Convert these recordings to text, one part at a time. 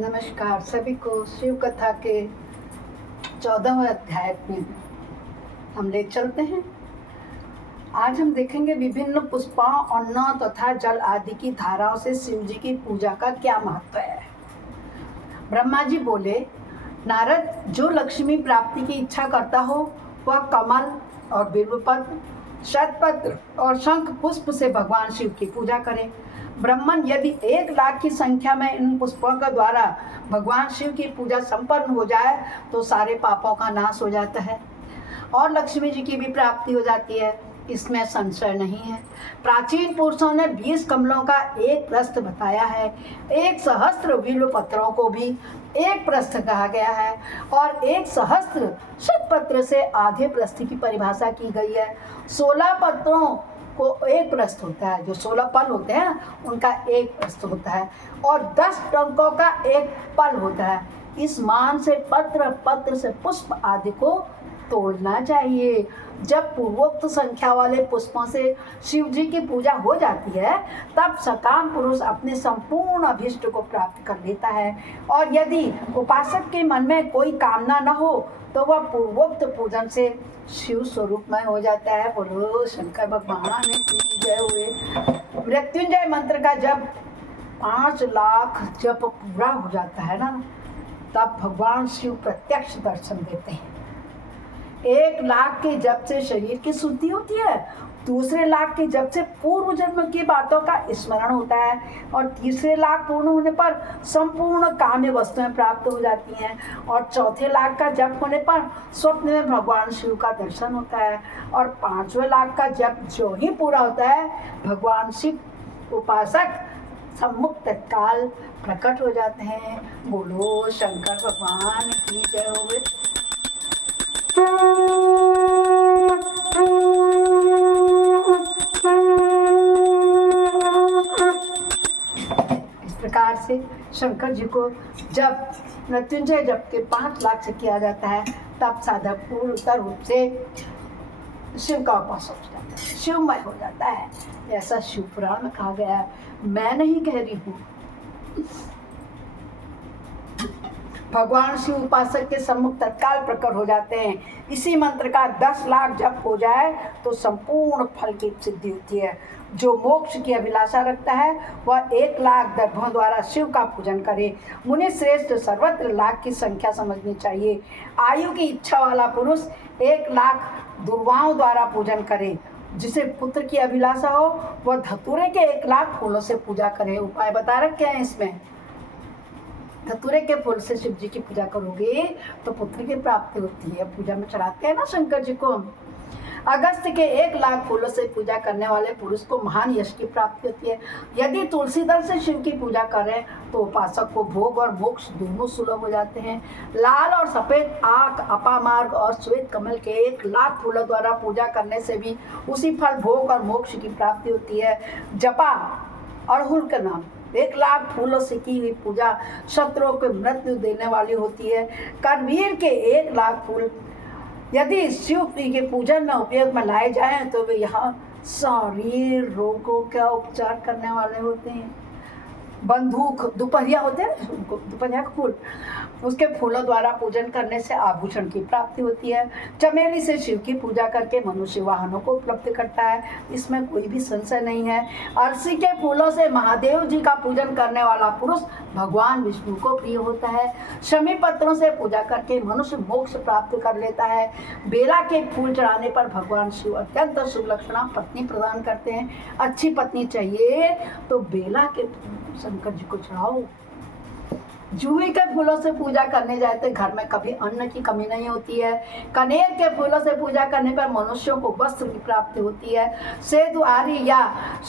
नमस्कार सभी को। शिव कथा के 14वें अध्याय में हम ले चलते हैं। आज हम देखेंगे विभिन्न पुष्पों, अन्न तथा जल आदि की धाराओं से शिव जी की पूजा का क्या महत्व है। ब्रह्मा जी बोले, नारद, जो लक्ष्मी प्राप्ति की इच्छा करता हो वह कमल और बिल्वपत्र, शतपत्र और शंख पुष्प से भगवान शिव की पूजा करे। ब्राह्मण यदि 1,00,000 की संख्या में इन पुष्पों के द्वारा भगवान शिव की पूजा संपन्न हो जाए तो सारे पापों का नाश हो जाता है और लक्ष्मी जी की भी प्राप्ति हो जाती है, इसमें संशय नहीं है। प्राचीन पुरुषों ने 20 कमलों का एक प्रस्थ बताया है, 1,000 बिल्व पत्रों को भी एक प्रस्थ कहा गया है और 1,000 शतपत्र से आधे प्रस्थ की परिभाषा की गई है। 16 पत्रों को एक प्रस्थ होता है, जो 16 पल होते हैं उनका एक प्रस्थ होता है और 10 टंकों का एक पल होता है। इस मान से पत्र से पुष्प आदि को तोड़ना चाहिए। जब पूर्वोक्त संख्या वाले पुष्पों से शिव जी की पूजा हो जाती है तब सकाम पुरुष अपने संपूर्ण अभीष्ट को प्राप्त कर लेता है और यदि उपासक के मन में कोई कामना न हो तो वह पूर्वोक्त पूजन से शिव स्वरूप में हो जाता है। बोलो शंकर भगवान की जय हुए। मृत्युंजय मंत्र का जब 5 लाख जप पूरा हो जाता है ना, तब भगवान शिव प्रत्यक्ष दर्शन देते हैं। 1,00,000 के जप से शरीर की शुद्धि होती है, दूसरे लाख के जप से पूर्व जन्म की बातों का स्मरण होता है और तीसरे लाख पूर्ण होने पर संपूर्ण काम्य वस्तुएं प्राप्त हो जाती हैं और चौथे लाख का जप होने पर स्वप्न में भगवान शिव का दर्शन होता है और 5वें लाख का जप जो ही पूरा होता है भगवान शिव उपासक सम्मुख तत्काल प्रकट हो जाते हैं। बोलो शंकर भगवान की जय हो। इस प्रकार से शंकर जी को जब मृत्युंजय जप के 5 लाख से किया जाता है तब साधक पूर्ण रूप से शिव का उपासक हो जाता है, शिवमय हो जाता है। ऐसा शिव पुराण में कहा गया है, मैं नहीं कह रही हूँ। भगवान शिव उपासक के सम्मुख तत्काल प्रकट हो जाते हैं। इसी मंत्र का 10 लाख जप हो जाए तो संपूर्ण फल की सिद्धि होती है। जो मोक्ष की अभिलाषा रखता है वह 1,00,000 दर्भों द्वारा शिव का पूजन करे। मुनि श्रेष्ठ सर्वत्र लाख की संख्या समझनी चाहिए। आयु की इच्छा वाला पुरुष 1,00,000 दुर्वाओं द्वारा पूजन करे। जिसे पुत्र की अभिलाषा हो वह धतूरे के 1,00,000 फूलों से पूजा करे। उपाय बता रखे हैं इसमें। धतूरे के फूल से शिव जी की पूजा करोगे तो पुत्र की प्राप्ति होती है। पूजा में चढ़ाते हैं ना शंकर जी को। अगस्त के 1,00,000 फूलों से पूजा करने वाले पुरुष को महान यश की प्राप्ति होती है। यदि तुलसी दल से शिव की पूजा करें तो उपासक को भोग और मोक्ष दोनों सुलभ हो जाते हैं। लाल और सफेद आंख, अपामार्ग और श्वेत कमल के 1,00,000 फूलों द्वारा पूजा करने से भी उसी फल भोग और मोक्ष की प्राप्ति होती है। जपा अड़हुल का नाम 1,00,000 फूलों से की हुई पूजा शत्रुओं को मृत्यु देने वाली होती है। करवीर के 1,00,000 फूल यदि शिव के पूजन में उपयोग में लाए जाएं तो वे यहाँ शरीर रोगों का उपचार करने वाले होते हैं। बंदूक दोपहरिया होते हैं, दोपहरिया का फूल, उसके फूलों द्वारा पूजन करने से आभूषण की प्राप्ति होती है। चमेली से शिव की पूजा करके मनुष्य वाहनों को उपलब्ध करता है, इसमें कोई भी संशय नहीं है। अरसी के फूलों से महादेव जी का पूजन करने वाला पुरुष भगवान विष्णु को प्रिय होता है। शमी पत्रों से पूजा करके मनुष्य मोक्ष प्राप्त कर लेता है। बेला के फूल चढ़ाने पर भगवान शिव अत्यंत शुभ लक्षणा पत्नी प्रदान करते हैं। अच्छी पत्नी चाहिए तो बेला के शंकर जी को चढ़ाओ। जूही के फूलों से पूजा करने जाए तो घर में कभी अन्न की कमी नहीं होती है। कनेर के फूलों से पूजा करने पर मनुष्यों को वस्त्र की प्राप्ति होती है। सेदुआरी या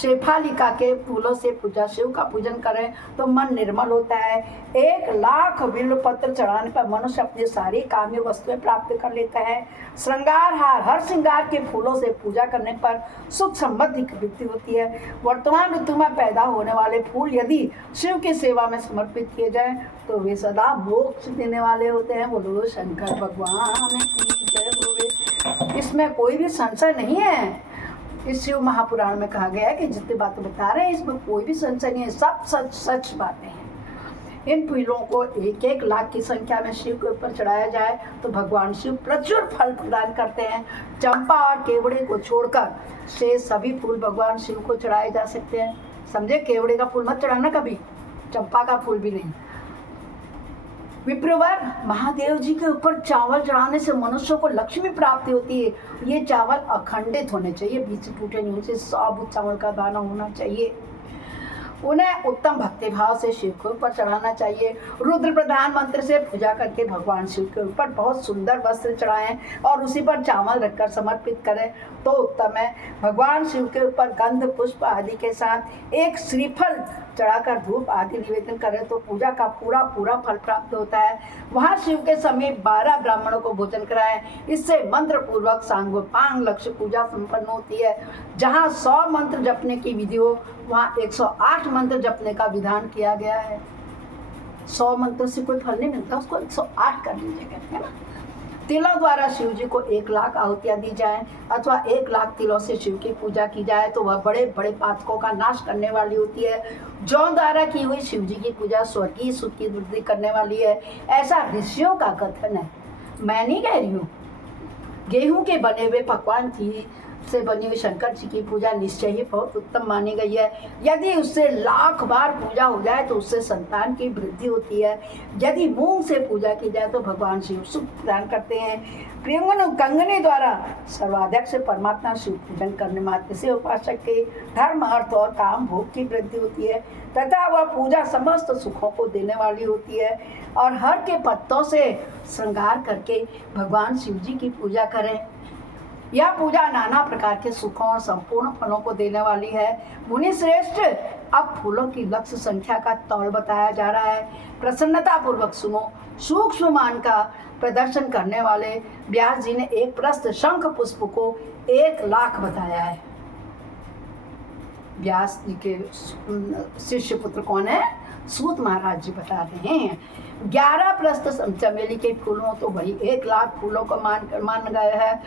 शेफालिका के फूलों से पूजा शिव का पूजन करें तो मन निर्मल होता है। 1,00,000 बिल्व पत्र चढ़ाने पर मनुष्य अपनी सारी काम्य वस्तुएं प्राप्त कर लेता है। श्रृंगार हार हर श्रृंगार के फूलों से पूजा करने पर सुख समृद्धि की वृद्धि होती है। वर्तमान ऋतु में पैदा होने वाले फूल यदि शिव की सेवा में समर्पित किए जाएं तो वे सदा मोक्ष देने वाले होते हैं। बोलो शंकर भगवान की जय हो। इसमें कोई भी संशय नहीं है। इस शिव महापुराण में कहा गया है कि जितनी बातें बता रहे हैं इसमें कोई भी संशय नहीं है, सब सच सच बातें हैं। इन फूलों को 1-1 लाख की संख्या में शिव के ऊपर चढ़ाया जाए तो भगवान शिव प्रचुर फल प्रदान करते हैं। चंपा और केवड़े को छोड़कर शेष सभी फूल भगवान शिव को चढ़ाए जा सकते हैं। समझे, केवड़े का फूल मत चढ़ाना कभी, चंपा का फूल भी नहीं। विप्रवर, महादेव जी के ऊपर चावल चढ़ाने से मनुष्यों को लक्ष्मी प्राप्ति होती है। ये चावल अखंडित होने चाहिए, बीच से टूटे नहीं होने चाहिए, साबुत चावल का दाना होना चाहिए। उन्हें उत्तम भक्ति भाव से शिव के ऊपर चढ़ाना चाहिए। रुद्र प्रधान मंत्र से पूजा करके भगवान शिव के ऊपर बहुत सुंदर वस्त्र चढ़ाएं और उसी पर चावल रखकर समर्पित करें तो उत्तम है। भगवान शिव के ऊपर गंध पुष्प आदि के साथ एक श्रीफल चढ़ाकर धूप आदि निवेदन करें तो पूजा का पूरा फल प्राप्त होता है। वहाँ शिव के समीप 12 ब्राह्मणों को भोजन कराएं। इससे मंत्र पूर्वक सांगोपांग लक्ष्य पूजा संपन्न होती है। जहाँ 100 मंत्र जपने की विधि हो वहाँ 108 मंत्र जपने का विधान किया गया है। 100 मंत्र से कोई फल नहीं मिलता, उसको 108 कर लीजिए, कहते हैं ना। तिलों द्वारा शिव जी को 1 लाख आहुतियाँ दी जाए अथवा 1 लाख तिलों से शिव की पूजा की जाए तो वह बड़े बड़े पातकों का नाश करने वाली होती है। जौ द्वारा की हुई शिव जी की पूजा स्वर्गीय सुख की वृद्धि करने वाली है, ऐसा ऋषियों का कथन है, मैं नहीं कह रही हूँ। गेहूं के बने हुए पकवान की से बनी हुई शंकर जी की पूजा निश्चय ही बहुत उत्तम मानी गई है। यदि उससे 1,00,000 बार पूजा हो जाए तो उससे संतान की वृद्धि होती है। यदि मूंग से पूजा की जाए तो भगवान शिव सुख प्रदान करते हैं। प्रियंगन कंगने द्वारा सर्वाध्यक्ष परमात्मा शिव पूजन करने मात्र से उपासक के धर्म अर्थ और काम भोग की वृद्धि होती है तथा वह पूजा समस्त सुखों को देने वाली होती है। और हर के पत्तों से श्रृंगार करके भगवान शिव जी की पूजा करें। यह पूजा नाना प्रकार के सुखों और संपूर्ण फलों को देने वाली है। मुनि श्रेष्ठ, अब फूलों की लक्ष्य संख्या का तौल बताया जा रहा है, प्रसन्नता पूर्वक सुनो। सूक्ष्म मान का प्रदर्शन करने वाले व्यास जी ने एक प्रस्थ शंख पुष्प को 1 लाख बताया है। व्यास जी के शिष्य पुत्र कौन है? सूत महाराज जी बता रहे हैं। 11 प्रस्थ चमेली के फूलों तो वही 1 लाख फूलों को मान गया है।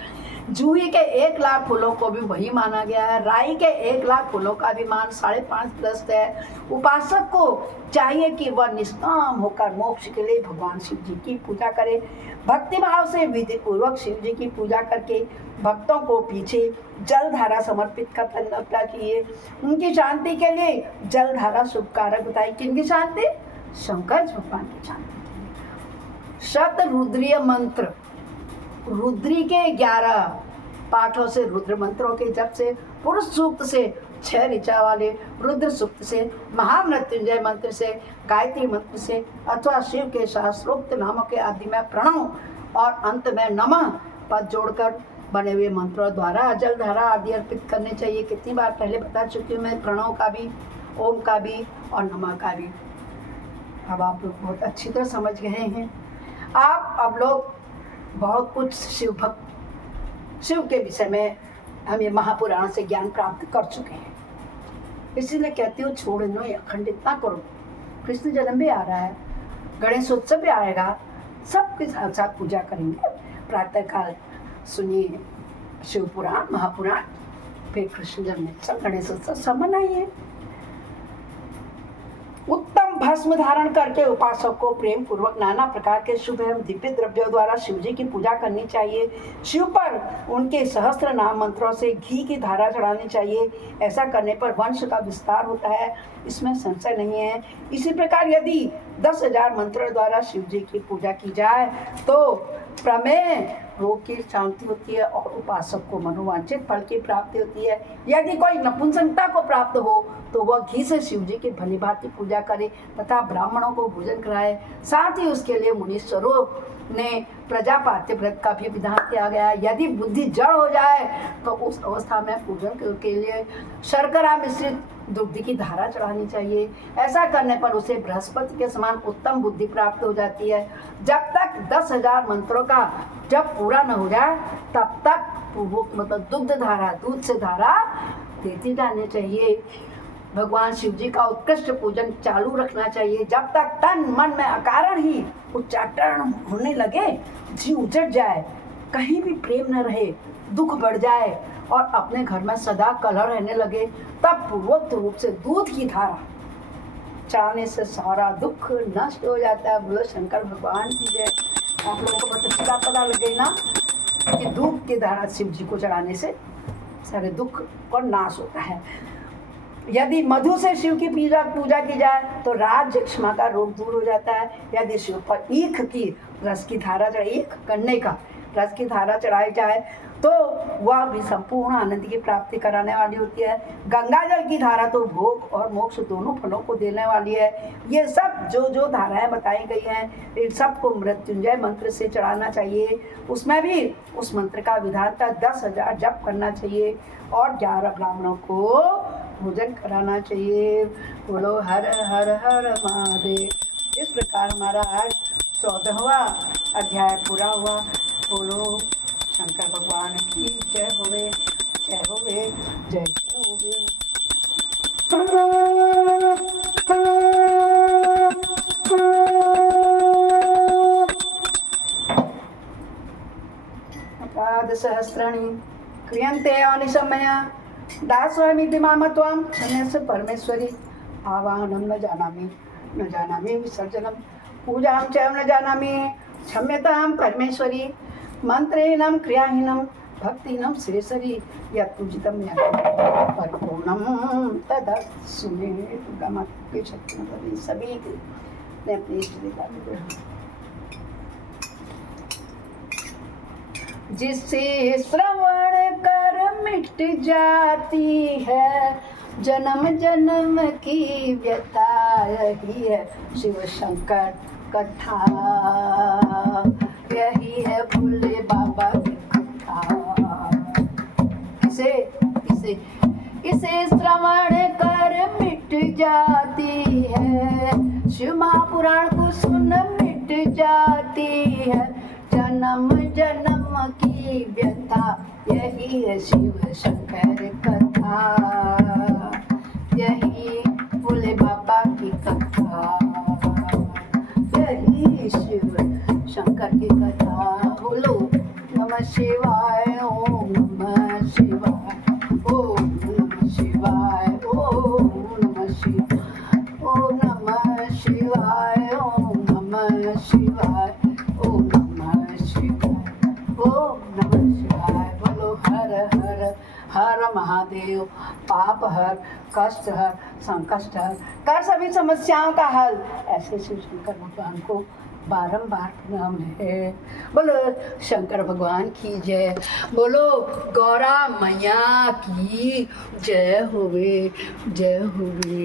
जूही के 1 लाख फूलों को भी वही माना गया है। राई के 1 लाख फूलों का भी मान 5.5 प्रस्थ है। उपासक को चाहिए कि वह निष्काम होकर मोक्ष के लिए भगवान शिव जी की पूजा करे। भक्ति भाव से विधि पूर्वक शिव जी की पूजा करके भक्तों को पीछे जल धारा समर्पित करना चाहिए। उनकी शांति के लिए जल धारा शुभ कारक बताई। किनकी शांति? शंकर भगवान की शांति के लिए। शत रुद्रीय मंत्र, रुद्री के 11 पाठों से, रुद्र मंत्रों के जप से, पुरुष सूक्त से 6 ऋचा वाले रुद्र सूक्त से, महामृत्युंजय मंत्र से, गायत्री मंत्र से अथवा शिव के शास्त्रोक्त नामों के आदि में प्रणव और अंत में नमः पद जोड़कर बने हुए मंत्रों द्वारा जल धारा आदि अर्पित करने चाहिए। कितनी बार पहले बता चुकी हूँ मैं, प्रणव का भी, ओम का भी और नमः का भी। अब आप लोग बहुत अच्छी तरह समझ गए हैं। आप अब लोग बहुत कुछ शिव के विषय में हम ये महापुराण से ज्ञान प्राप्त कर चुके हैं। इसीलिए कहती हूँ छोड़ नो, अखंडित ना करो। कृष्ण जन्म भी आ रहा है, गणेश उत्सव भी आएगा, सबके साथ साथ पूजा करेंगे। प्रातःकाल सुनिए शिव पुराण, महापुराण, फिर कृष्ण जन्मोत्सव, गणेश उत्सव सब मनाइए। उत्तम भस्म धारण करके उपासक को प्रेम पूर्वक नाना प्रकार के शुभ एवं दिव्य द्रव्यों द्वारा शिव जी की पूजा करनी चाहिए। शिव पर उनके सहस्त्र नाम मंत्रों से घी की धारा चढ़ानी चाहिए। ऐसा करने पर वंश का विस्तार होता है, इसमें संशय नहीं है। इसी प्रकार यदि 10,000 मंत्रों द्वारा शिव जी की पूजा की जाए तो प्रमेय रोग की शांति होती है और उपासक को मनोवांछित फल की प्राप्ति होती है। यदि कोई नपुंसकता को प्राप्त हो तो वह घी से शिव जी की भली भांति पूजा करे तथा ब्राह्मणों को भोजन कराए। साथ ही उसके लिए मुनीश्वरों ने प्रजापात्य व्रत का भी विधान किया गया है। यदि बुद्धि जड़ हो जाए तो उस अवस्था में पूजन के लिए शर्करा मिश्रित दुग्ध की धारा चढ़ानी चाहिए। ऐसा करने पर उसे बृहस्पति के समान उत्तम बुद्धि प्राप्त हो जाती है। जब तक 10,000 मंत्रों का जब पूरा न हो जाए तब तक मतलब दुग्ध धारा, दूध से धारा देती जानी चाहिए। भगवान शिव जी का उत्कृष्ट पूजन चालू रखना चाहिए जब तक तन मन में अकारण ही उच्चाटन होने लगे, जी उजट जाए, कहीं भी प्रेम न रहे, दुख बढ़ जाए और अपने घर में सदा कलह रहने लगे, तब पूर्वोक्त रूप से दूध की धारा चढ़ाने से सारा दुख नष्ट हो जाता है। बोलो शंकर भगवान की जय। आप लोगों को बहुत अच्छी बात पता लग गई ना कि दूध की धारा शिव जी को चढ़ाने से सारे दुख और नाश होता है। यदि मधु से शिव की पूजा की जाए तो राज्य क्षमा का रोग दूर हो जाता है। यदि शिव पर ईख की रस की धारा चढ़ाई, ईख गन्ने का रस की धारा चढ़ाई जाए तो वह भी संपूर्ण आनंद की प्राप्ति कराने वाली होती है। गंगा जल की धारा तो भोग और मोक्ष दोनों फलों को देने वाली है। ये सब जो धाराएं बताई गई हैं इन सबको मृत्युंजय मंत्र से चढ़ाना चाहिए। उसमें भी उस मंत्र का विधान था 10,000 जप करना चाहिए और 11 ब्राह्मणों को भोजन कराना चाहिए। बोलो हर हर हर महादेव। इस प्रकार हमारा आज 14वां अध्याय पूरा हुआ। बोलो शंकर भगवान की जय होवे, जय होवे, जय जय होवे। अपराधसहस्राणि क्रियन्ते अनिशमया दास्वामिति माम त्वां क्षम्यस्व परमेश्वरी। आवाहनं न जानामि विसर्जनं पूजां च न जानामि क्षम्यतां परमेश्वरी। मंत्रेणं क्रियाहीनं भक्तिनं श्रेयसरी यत्पूजितं परिपूर्णं तदस्तु मे। दुर्गा माता की शक्ति मतलब सभी ने अपनी इष्टदेवता में जिससे श्रवण कर मिट जाती है जन्म जन्म की व्यथा, यही है शिव शंकर कथा, यही है भोले बाबा की कथा। इसे श्रवण कर मिट जाती है, शिव महापुराण को सुन मिट जाती है जन्म जन्म की व्यथा, यही है शिव शंकर कथा, यही भोले बाबा की कथा, यही शिव शंकर की कथा। बोलो नमः शिवाय, ओम नमः शिवाय, ओम नमः शिवाय, ओम नमः शिवाय, ओम नमः शिवाय, ओम नमः शिवाय, ओम नमः शिवाय, ओम नमः शिवाय। बोलो हर हर हर महादेव। पाप हर, कष्ट हर, संकष्ट हर, कर सभी समस्याओं का हल, ऐसे शिव शंकर भगवान को बारंबार प्रणाम है। बोलो शंकर भगवान की जय। बोलो गौरा मैया की जय होवे, जय होवे।